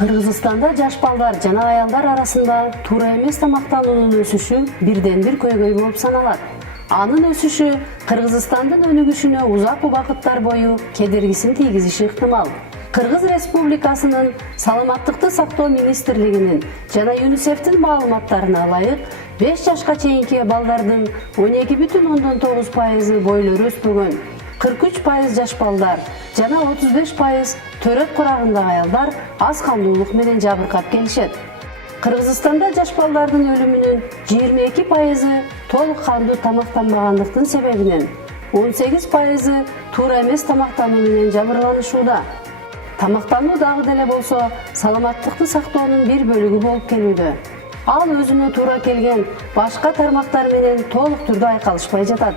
Кыргызстанда жаш балдар жана аялдар арасында туура эмес тамактануунун өсүшү бирден бир көйгөй болуп саналат. Анын өсүшү Кыргызстандын өнүгүшүнө узак убакыттар бою кедергисин тийгизиши ыктымал. Кыргыз Республикасынын Саламаттыкты сактоо министрлигинин жана ЮНИСЕФтин маалыматтарына ылайык, 5 жашка чейинки балдардын 12,9% бойлору өспөгөн, 43% жаш балдар жана 35% төрөт курагындагы аялдар аз кандуулук менен жабыркап келишет. Кыргызстанда жаш балдардын өлүмүнүн 22% толук кандуу тамактанбагандыктын себебинен, 18% туура эмес тамактануу менен жабырланышууда. Тамактануу дагы деле болсо саламаттыкты сактоонун бир бөлүгү болуп келүүдө. Ал өзүнө туура келген башка тармактар менен толук түрдө айкалышпай жатат.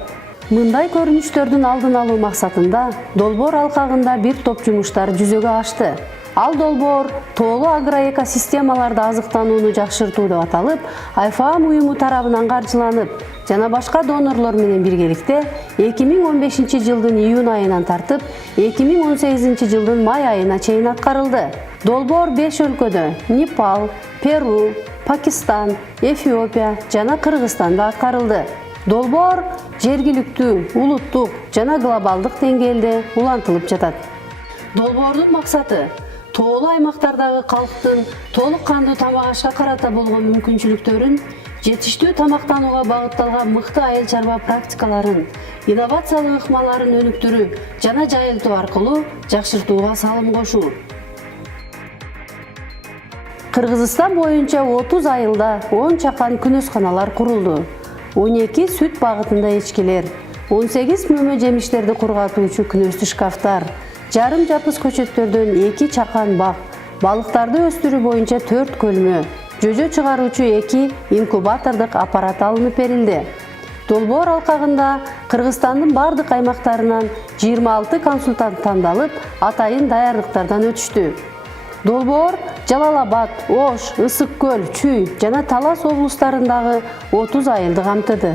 Мындай көрүнүштөрдүн алдын алуу максатында Долбоор алкагында бир топ жумуштар жүзөгө ашты. Ал долбоор тоолуу агроэкосистемаларды азыктанууну жакшыртуу деп аталып, АФАМ уюму тарабынан каржыланып, жана башка донорлор менен биргеликте 2015 жылдын июнь айынан тартып, 2018 жылдын май айына чейин аткарылды. Долбоор 5 өлкөдө – Непал, Перу, Пакистан, Эфиопия жана Кыргызстанда аткарылды. Долбоор жергиликтүү, улуттук жана глобалдык деңгээлде улантылып жатат. Долбоордун максаты тоолуу аймактардагы калктын толук кандуу тамак ашка карата болгон мүмкүнчүлүктөрүн, жетиштүү тамактанууга багытталган мыкты айыл чарба практикаларын, инновациялык ыкмаларын өнүктүрүү жана жайылтуу аркылуу жакшыртууга салым кошуу. Кыргызстан боюнча 30 айылда 10 чакан күнөсканалар курулду. 12 сүт багытында эчкилер, 18 мөмө жемиштерди кургатуучу күнөстүү шкафтар, жарым жапыс көчөттөрдөн 2 чакан бак, балыктарды өстүрүү боюнча 4 көлмө, жөжө чыгаруучу 2 инкубатордук аппарат алынып берилди. Долбоор алкагында Кыргызстандын бардык аймактарынан 26 консультант тандалып, атайын даярдыктардан өтүштү. Долбоор Жалал-Абад, Ош, Ысык көл, Чүй жана Талас облустарындагы 30 айылды камтыды.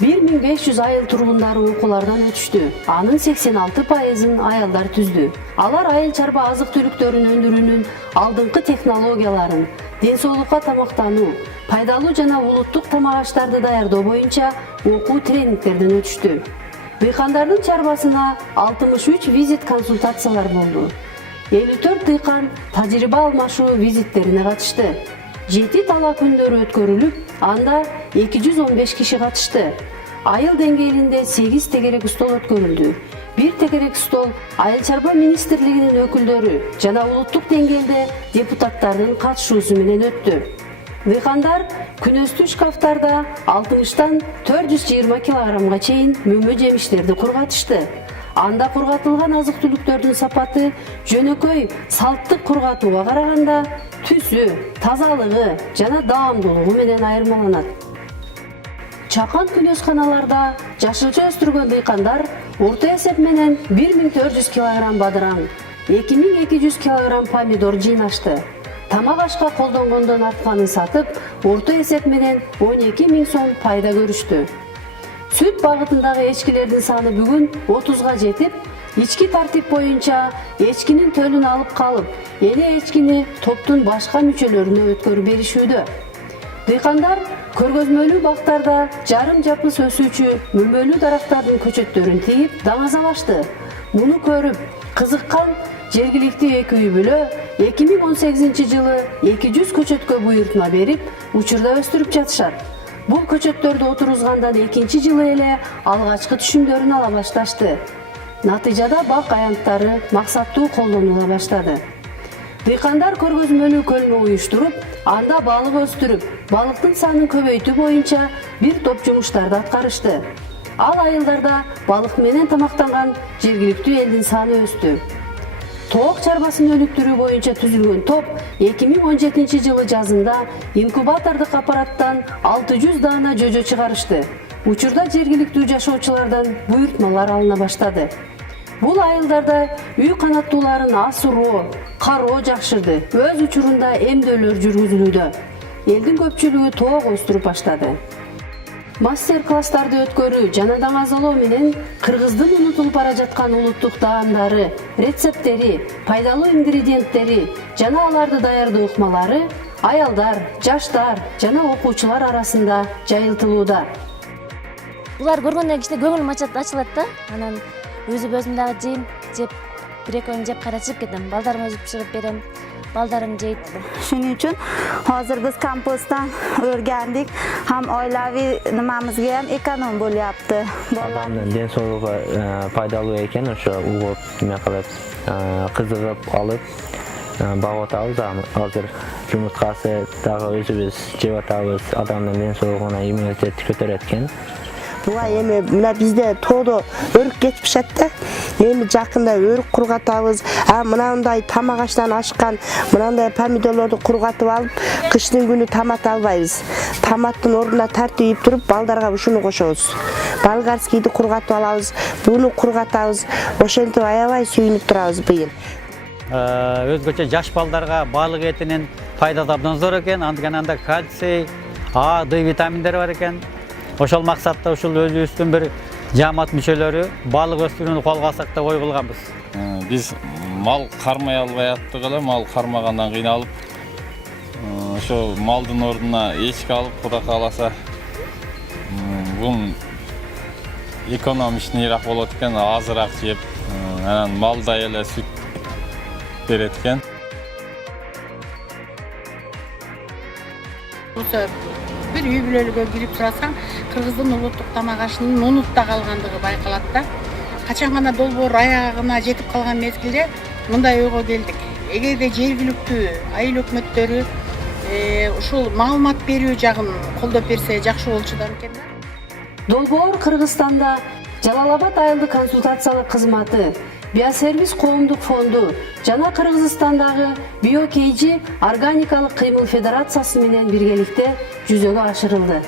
1500 айыл тургундары окуулардан өтүштү. Анын 86%-ын аялдар түздү. Алар айыл чарба азык-түлүктөрүн өндүрүүнүн алдыңкы технологияларын, ден соолукка тамактануу, пайдалуу жана улуттук тамак аштарды даярдоо боюнча окуу тренингтерден өтүштү. Дыйкандардын чарбасына 63 визит консультациялар болду. 54 дыйкан тажрыйба алмашуу визиттерине катышты. 7 тала күндөрү өткөрүлүп, анда 215 киши катышты. Айыл деңгээлинде 8 тегерек стол өткөрүлдү. Бир тегерек стол айыл чарба министрлигинин өкүлдөрү жана улуттук деңгээлде депутаттардын катышуусу менен өттү. Дыйкандар күнөстүү шкафтарда 60-тан 420 килограммга чейин мөмө жемиштерди кургатышты. Анда кургатылган азык-түлүктөрдүн сапаты жөнөкөй салттык кургатууга караганда түсү, тазалыгы жана даамдуулугу менен айырмаланат. Чакан күнөсканаларда жашылча өстүргөн дыйкандар орто эсеп менен 1400 кг бадыран, 2200 кг помидор жыйнашты. Тамак ашка колдонгондон артканын сатып, орто эсеп менен 12 000 сом пайда көрүштү. Сүт багытындагы эчкилердин саны бүгүн 30-га жетип, ички тартип боюнча эчкинин төлүн алып калып, эне эчкини топтун башка мүчөлөрүнө өткөрүп беришүүдө. Дыйкандар көргөзмөлүү бактарда жарым жапыс өсүүчү мөмөлүү дарактардын көчөттөрүн тийип, даңазалашты. Муну көрүп, кызыккан жергиликтүү эки үй бүлө 2018 жылы 200 көчөткө буйртма берип, учурда өстүрүп жатышат. Бул көчөттөрдү отургузгандан 2-чи жылы эле алгачкы түшүмдөрүн ала башташты. Натыйжада бак аянттары максаттуу колдонула баштады. Дыйкандар көргөзмөлүү көлмө уюштуруп, анда балык өстүрүп, балыктын санын көбөйтүү боюнча бир топ жумуштарды аткарышты. Ал айылдарда балык менен тамактанган жергиликтүү элдин саны өстү. Тоок чарбасын өнүктүрүү боюнча түзүлгөн топ 2017 жылы жазында инкубатордук аппараттан 600 даана жөжө чыгарышты. Учурда жергиликтүү жашоочулардан буйртмалар алына баштады. Бул айылдарда үй канаттууларын асыроо, кароо жакшырды. Өз учурунда эмдөөлөр жүргүзүлүүдө. Элдин көпчүлүгү тоок өстүрүп баштады. Мастер-класстарды өткөрүү жана даңазалоо менен кыргыздын унутулуп бара жаткан улуттук даамдары, рецепттери, пайдалуу ингредиенттери жана аларды даярдоо ыкмалары аялдар, жаштар жана окуучулар арасында жайылтылууда. Булар көргөндөн кичине көңүлүм ачылат да. Анан өзүм дагы жейм, жеп бир экөөнү жеп кайра чыгып кетем. Балдарыма өзүм бышырып берем. Балдарым жейт. Shuning uchun hozir biz kompostdan o'rgandik. Ham oilaviy nimamizga ham ekonom bo'lyapti. Adamın den soğuğa faydalı eken o'sha uyg'oq nima qilib qiziqib olib bag'otamiz. Hozir yumurtqasi dag'i o'zimiz jeb atamiz. Adamın den soğuğuna immunitetni ko'tarayotgan. Mına bizde todo örük geçmişette. Nemi жақында örük kurgatabız. Mınандай tamagaçtan aşkan, mınандай pomidorlardı kurgatıp alıp, kışın günü tomat albayız. Tomattın oruna tartıyıp durup baldarga şunu koşuyoruz. Болгарскийди kurgatıp alabız, bunu kurgatabız. Oşentip ayabay suyunup turabız bıyın. Өзгөчө жаш балдарга балык этинин пайдасы абдан зор экен. Андыктан анда кальций, А, Д витаминдери бар экен. Ошол максатта ушул өзүбүздүн бир жамаат мүчөлөрү балык өстүрүүнү колго алсак деп ой кылганбыз. Биз мал кармай албай аттык эле, мал кармагандан кыйналып, ошо малдын ордуна эчки алып куракка аласа, бул экономичныйраак болот экен, азыраак жеп, анан малдай эле сүт берет экен. Bir үй бүлөлүгө кирип сурасаң, кыргыздын улуттук тамак ашынын унутта калгандыгы байкалат да. Качан гана долбоор аягына жетип калган мезгилде мындай ойго келдик. Эгерде жергиликтүү айыл өкмөттөрү ушул маалымат берүү жагын колдоп берсе жакшы болчу да экен да. Долбоор Кыргызстанда Жалал-Абад айылдык консультациялык кызматы, Биосервис коомдук фонду жана Кыргызстандагы Биокейджи органикалык кыймыл федерациясы менен биргеликте жүзөгө ашырылды.